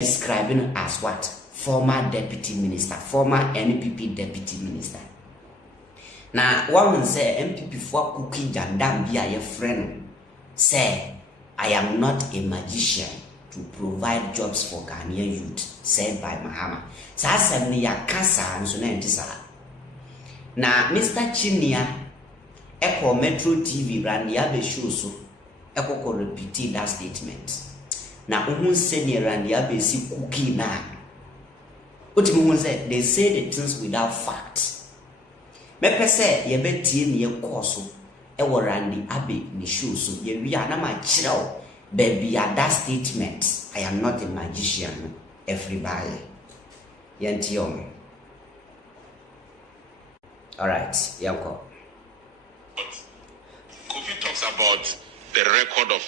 describing as what? Former deputy minister, former NPP deputy minister. Now, one say NPP for cookie jandam be a friend. Say, I am not a magician to provide jobs for Ghanaian youth, said by Mahama. Sa asem ya kasa nso na ntisa. Na Mr. Chinia Echo Metro TV Randy Abbey show so Echo repeat that statement. Na uhun say Randy Abbey si cookie na. Say they say the things without facts. Me pese ye betie ne ye course e wo Randy Abbey ni show so ye wi ana ma kirao baby that statement. I am not a magician. Everybody. Yantiom. All right, Yanko. Kofi talks about the record of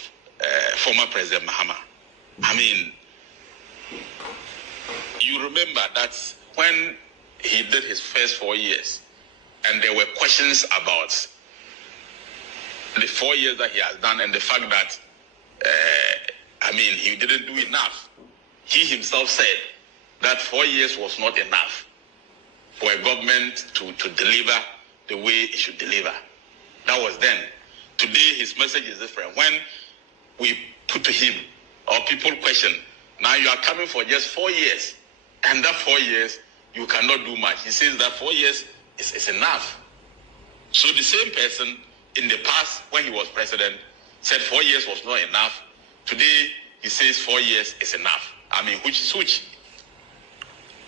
former President Mahama. I mean, you remember that when he did his first 4 years, and there were questions about the 4 years that he has done and the fact that, I mean, he didn't do enough. He himself said that 4 years was not enough for a government to deliver the way it should deliver. That was then. Today, his message is different. When we put to him, or people question, now you are coming for just 4 years, and that 4 years, you cannot do much. He says that 4 years is enough. So the same person in the past, when he was president, said 4 years was not enough. Today, he says 4 years is enough. I mean, which is which?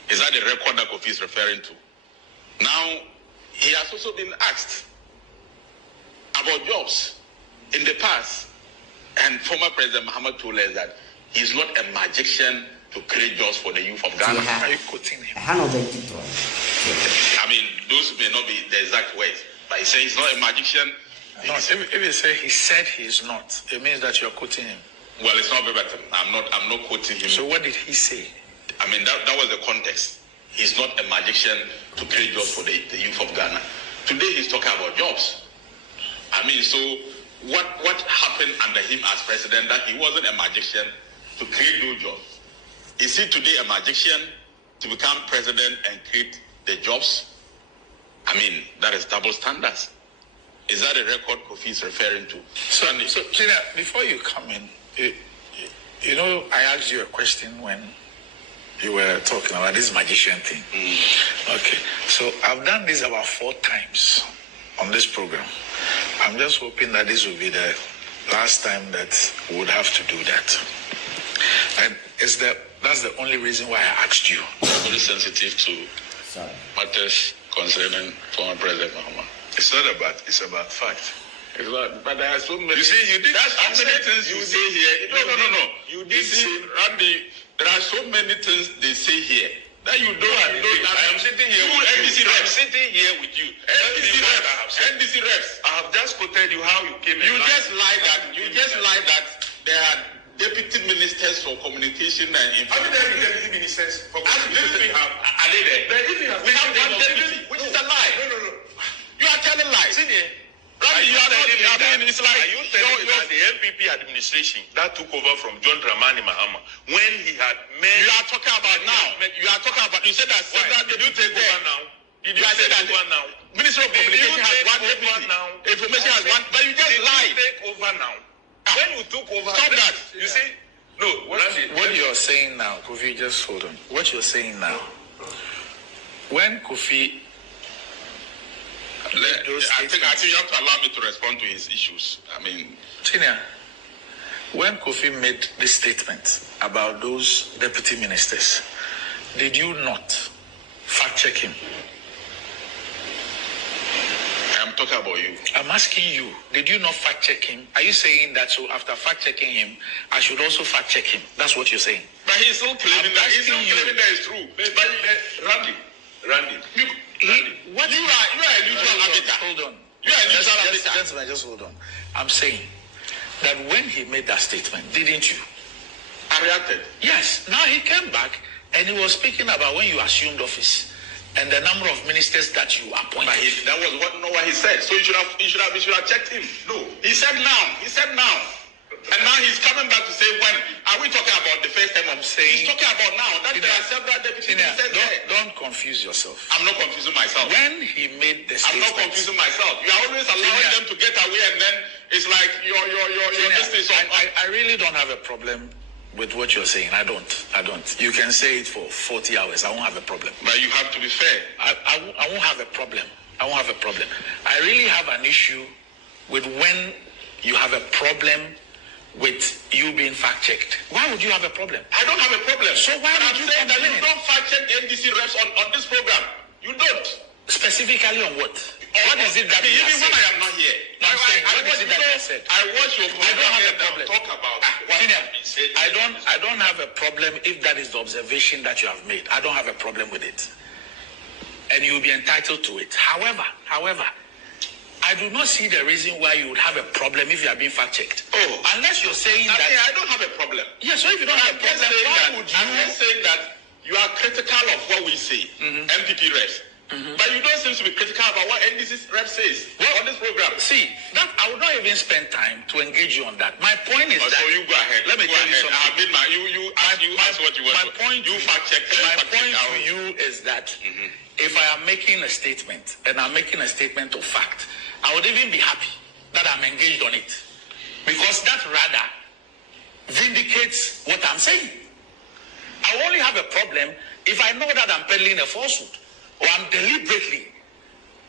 Is that the record that Kofi is referring to? Now, he has also been asked about jobs in the past, and former President Mahama told us that he's not a magician to create jobs for the youth of Ghana. Are you quoting him? I mean, those may not be the exact words, but he says he's not a magician. No, if you say he said he's not, it means that you're quoting him. Well, it's not verbatim. I'm not quoting him. So what did he say? I mean, that was the context. He's not a magician to create jobs for the youth of Ghana. Today he's talking about jobs. I mean, so what happened under him as president that he wasn't a magician to create those jobs? Is he today a magician to become president and create the jobs? I mean, that is double standards. Is that a record Kofi is referring to? So Tina, before you come in, you know, I asked you a question when you were talking about this magician thing. Okay, so I've done this about 4 times on this program. I'm just hoping that this will be the last time that we would have to do that. And that's the only reason why I asked you. I'm very sensitive to matters concerning former President Mahama. It's not about, it's about fact. It's not, but there are so many. You see, you did. That's how many things you say here. No. You did. You see, Randy, there are so many things they say here that you don't. I am sitting here with you. I'm sitting here with you. NDC reps. I have just quoted you how you came in. You just lied that there are deputy ministers for communication and information. How many deputy ministers for communication? Are they there? We have one deputy, which is a lie. No. You are telling lies. Randy, you are not. I mean, it's like are you telling me that the NPP administration that took over from John Dramani Mahama when he had made? You are talking about now. You are talking about. You said that. Did you take over now? Did you take over now? Minister of Communication has one deputy. Information has one. But you just lied. Take over now. When you took over, stop that. You see. No, what you're saying now, Kofi, just hold on. What you're saying now, when Kofi. I think you have to allow me to respond to his issues. I mean, Tina, when Kofi made this statement about those deputy ministers, did you not fact check him? I'm talking about you. I'm asking you, did you not fact check him? Are you saying that so after fact checking him, I should also fact check him? That's what you're saying. But he's still claiming that it's true. But Randy. You are a neutral arbiter. Hold on. You are a neutral arbiter. Gentlemen, just hold on. I'm saying that when he made that statement, didn't you? I reacted. Yes. Now he came back and he was speaking about when you assumed office and the number of ministers that you appointed. But that was not what he said. So you should have checked him. No. He said now. And now he's coming back to say, when are we talking about the first time I'm saying? He's talking about now that there are several deputy ministers there. Don't confuse yourself. I'm not confusing myself. When he made the statement, I'm not confusing myself. You are always allowing them to get away, and then it's like your distance. I really don't have a problem with what you're saying. I don't. You can say it for 40 hours. I won't have a problem. But you have to be fair. I won't have a problem. I won't have a problem. I really have an issue with when you have a problem with you being fact-checked. Why would you have a problem? I don't have a problem. So why would you say that you don't fact-check the NDC reps on this program? You don't. Specifically on what? What is it that you even when I am not here? No, what is it that you said? I watch your program. I don't have a problem. Talk about what has been said. I don't have a problem if that is the observation that you have made. I don't have a problem with it. And you'll be entitled to it. However, I do not see the reason why you would have a problem if you are being fact-checked. Oh. Unless you're saying that... I don't have a problem. Yeah, so if you don't have a problem, why would you... I'm just saying that you are critical of what we say, NPP reps. But you don't seem to be critical about what NDC rep says on this program. See, that I would not even spend time to engage you on that. My point is that... So you go ahead. Let me tell you something. I mean, you ask what you want. My point... You fact-check. My point to you is that if I am making a statement, and I'm making a statement of fact, I would even be happy that I'm engaged on it. Because that rather vindicates what I'm saying. I only have a problem if I know that I'm peddling a falsehood, or I'm deliberately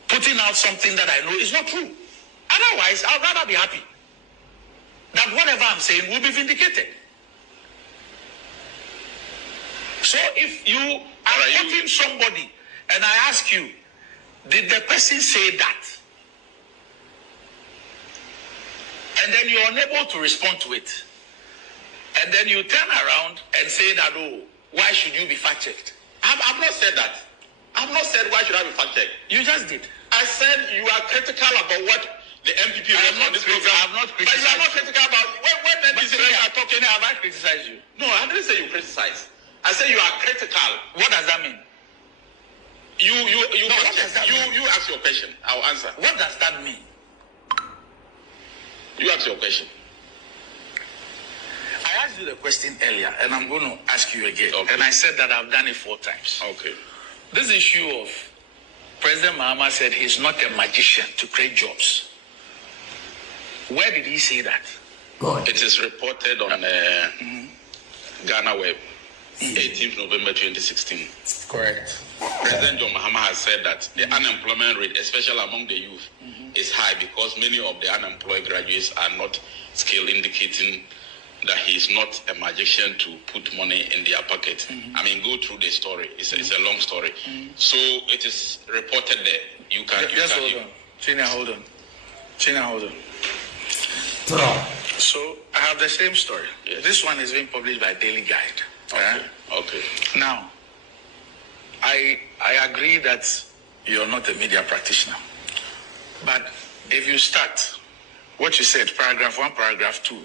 putting out something that I know is not true. Otherwise, I'd rather be happy that whatever I'm saying will be vindicated. So if you are quoting somebody and I ask you, did the person say that? And then you're unable to respond to it. And then you turn around and say that, oh, why should you be fact-checked? I've not said that. I've not said why should I be fact-checked. You just did. I said you are critical about what the MPP reps on this program. I have not criticized. But you are not critical about when NPP reps are talking. Have I criticized you? No, I didn't say you criticize. I said you are critical. What does that mean? You ask your question. I'll answer. What does that mean? You ask your question. I asked you the question earlier, and I'm going to ask you again. Okay. And I said that I've done it 4 times. Okay. This issue of President Mahama said he's not a magician to create jobs. Where did he say that? God. It is reported on Ghana Web, 18th November 2016. Correct. President John Mahama has said that the unemployment rate, especially among the youth, is high because many of the unemployed graduates are not skilled, indicating that he's not a magician to put money in their pocket. I mean, go through the story. It's a long story. So it is reported there. You can... Just hold on. China, hold on. So I have the same story. Yes. This one is being published by Daily Guide. Okay. Now, I agree that you're not a media practitioner. But if you start what you said, paragraph 1, paragraph 2,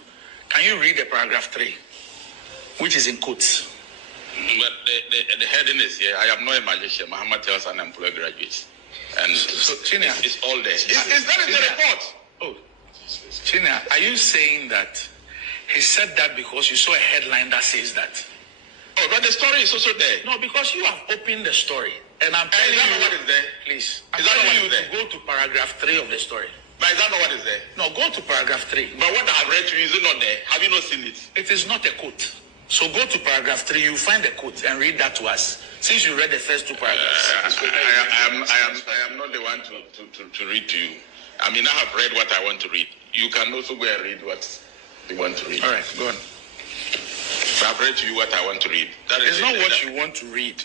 can you read the paragraph 3, which is in quotes? But the heading is here, I am not a magician. Mahama tells unemployed graduates. And so, it's all there. Is that in the report? Oh, China, are you saying that he said that because you saw a headline that says that? Oh, but the story is also there. No, because you have opened the story. And I'm telling you... Is that not what is there? Please. Is that not what is there? To go to paragraph 3 of the story. But is that not what is there? No, go to paragraph 3. But what I have read to you, is it not there? Have you not seen it? It is not a quote. So go to paragraph 3, you find the quote and read that to us. Since you read the first 2 paragraphs. I am not the one to read to you. I mean, I have read what I want to read. You can also go and read what you want to read. All right, go on. I've read to you what I want to read. That is not what you want to read.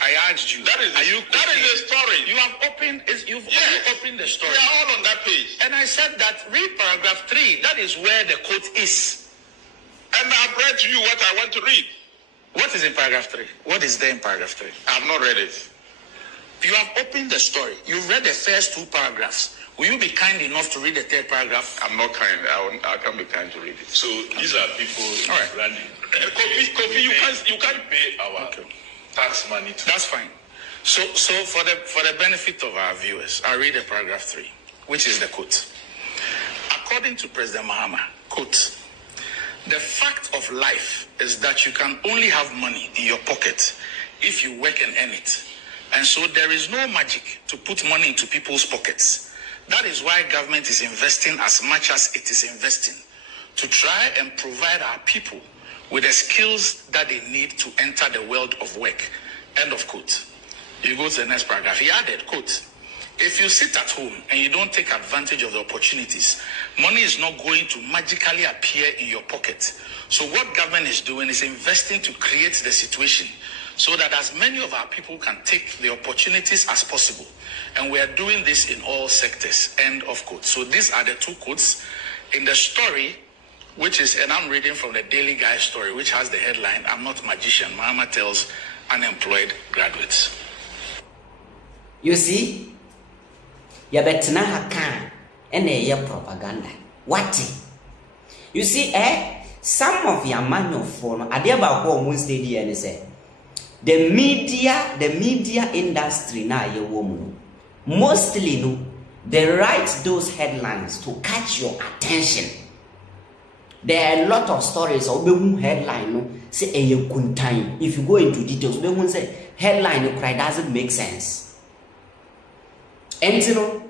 I asked you. That is the story. You have opened. You've opened the story. We are all on that page. And I said that read paragraph 3. That is where the quote is. And I've read to you what I want to read. What is in paragraph 3? What is there in paragraph 3? I have not read it. You have opened the story. You've read the first 2 paragraphs. Will you be kind enough to read the 3rd paragraph? I'm not kind. I can't be kind to read it. So these are people running. Kofi, you can't pay our tax money to. That's fine. So for the benefit of our viewers, I'll read the paragraph 3, which is the quote. According to President Mahama, quote, The fact of life is that you can only have money in your pocket if you work and earn it. And so there is no magic to put money into people's pockets. That is why government is investing as much as it is investing to try and provide our people with the skills that they need to enter the world of work. End of quote. You go to the next paragraph. He added, quote, if you sit at home and you don't take advantage of the opportunities, money is not going to magically appear in your pocket. So what government is doing is investing to create the situation so that as many of our people can take the opportunities as possible. And we are doing this in all sectors. End of quote. So these are the two quotes in the story, which is, and I'm reading from the Daily Guide story, which has the headline, I'm not magician, Mahama tells unemployed graduates. You see? Ya betna haka ene ye propaganda. What? You see, some of your manual for ade ba ko mo steady and say the media industry na ye woman mostly no they write those headlines to catch your attention. There are a lot of stories or headline no say kuntan. If you go into details, we won't say headline cry doesn't make sense. And you know,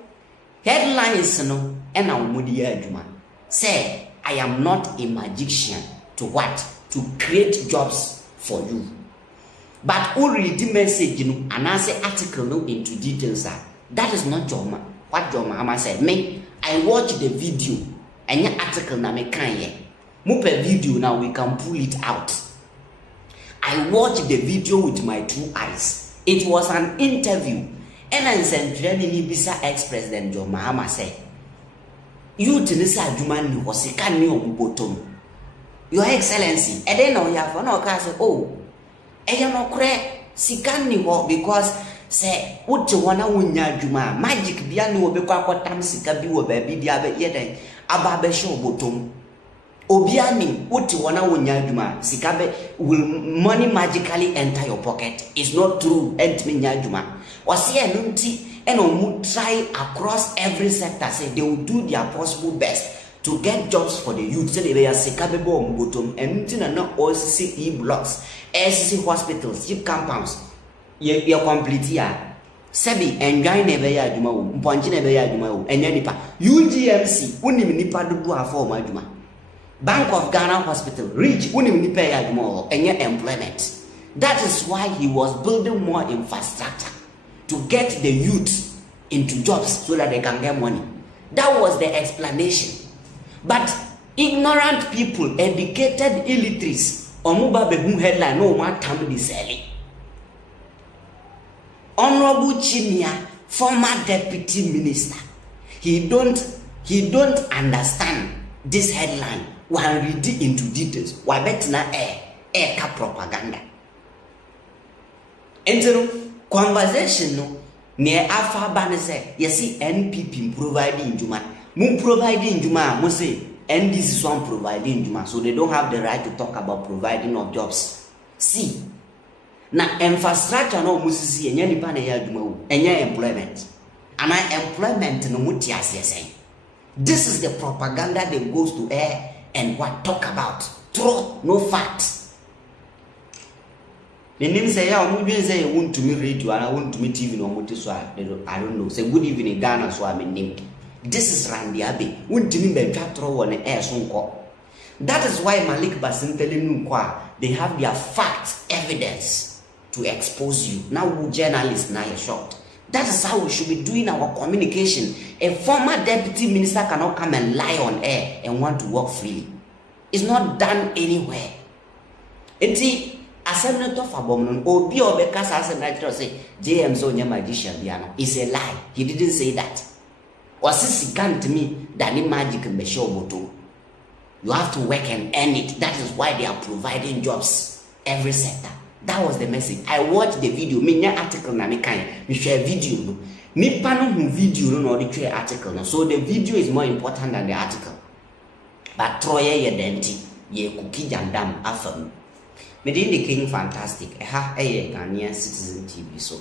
headlines no and our say I am not a magician to what? To create jobs for you. But who read the message and answer article no into details that is not what your Mahama said. Me, I watch the video and your article na me kanye. Move a video now we can pull it out. I watched the video with my 2 eyes. It was an interview. And I sent Randy Bisa ex-president John Mahama said, you tinisa adwuma ni hosika ni obubotom. Your Excellency, and then you have no say, oh, and no cre sika ni ho because say what you wanna wunya adwuma magic bia ni obekwa kwatam sika bi wo ba bi dia be yeden aba be show botom. Obiani what you wanna wunya adwuma sika be will money magically enter your pocket. It's not true. Entimi nya adwuma. Was here and on try across every sector say they will do their possible best to get jobs for the youth. Say they are capable on bottom and not all CE blocks, SC hospitals, cheap compounds. You're complete here. Sebi enjoy never ya juma, Ponchi never ya juma, and Yanipa. UGMC, unim nipa do a form juma. Bank of Ghana Hospital, rich unim nipa ya juma, and your employment. That is why he was building more infrastructure to get the youth into jobs so that they can get money. That was the explanation. But ignorant people, educated illiterates, omuba behu headline no one time di selling. Honorable Chinia, former deputy minister, he don't understand this headline. While reading into details, why bet na ka propaganda. And conversation no near afa ban say yes NPP providing juma mun providing juma mo say NDC one providing juma so they don't have the right to talk about providing of jobs. See na infrastructure no mo sisi enya nipa na ya juma o enya employment and employment no muti asese. This is the propaganda that goes to air and what talk about truth no facts. The name say, I want to me radio and I want to me TV no more so I don't know. Say good evening Ghana so I'm name. This is Randy Abbey. Want to me be throw on the air so. That is why Malik Basin telling you they have their facts, evidence to expose you. Now we journalists now you're shocked. That is how we should be doing our communication. A former deputy minister cannot come and lie on air and want to work freely. It's not done anywhere. Senator Fabomon or be because as a natural say JM so magician Diana is a lie. He didn't say that. Was this can't to me that the magic can be show bottom. You have to work and earn it. That is why they are providing jobs every sector. That was the message. I watched the video. Me article na me kind. Me share video no. Me pano hu video no or the article no. So the video is more important than the article. But Troye ye denti ye kuki jandam afam. Me the king fantastic. Ghanaian Citizen TV so.